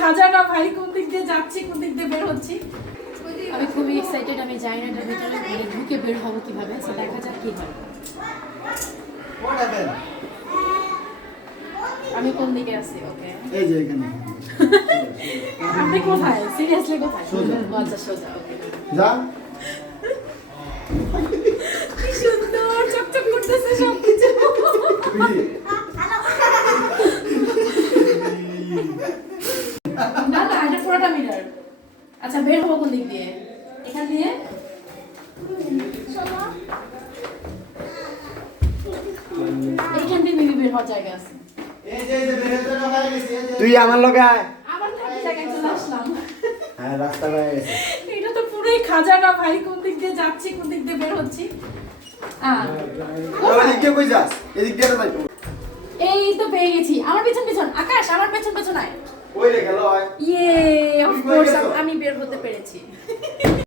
খাজা না ভাই, কোন দিক দিয়ে যাচ্ছি কোন দিক দিয়ে বের হচ্ছি। আমি খুবই এক্সাইটেড, আমি জানি না এটার ভিতরে মানে ঢুকে বের হবো কিভাবে, সো দেখা যাক কি হয়। আমি কোন দিকে আছি? ওকে, এই যে এখানে আপনি কোথায়? সিরিয়াসলি কোথায়? সোজা। আচ্ছা সোজা, ওকে। যা কি সুন্দর চকচক করতেছে সবকিছু। না না, এটা পুরোটা মিরর। আচ্ছা, বের হবো কোন দিক দিয়ে? এখান দিয়ে? এইখান দিয়ে মেবি বের হওয়ার জায়গা আছে। তুই আমার লগে আয়। আবার থাকি জায়গায় চলে আসলাম। হ্যাঁ, রাস্তা হয়ে গেছে। এটা তো পুরোই খাজা না ভাই, কোন দিক দিয়ে যাচ্ছি কোন দিক দিয়ে বের হচ্ছি। এদিক দিয়ে কই যাস? এদিক দিয়ে যাই। এই তো পেয়ে গেছি। আমার পেছন পেছন আকাশ, আমার পেছন পেছন আয়। ওই রে গেল হয়। ইয়ে, অফ কোর্স আমি বের হতে পেরেছি।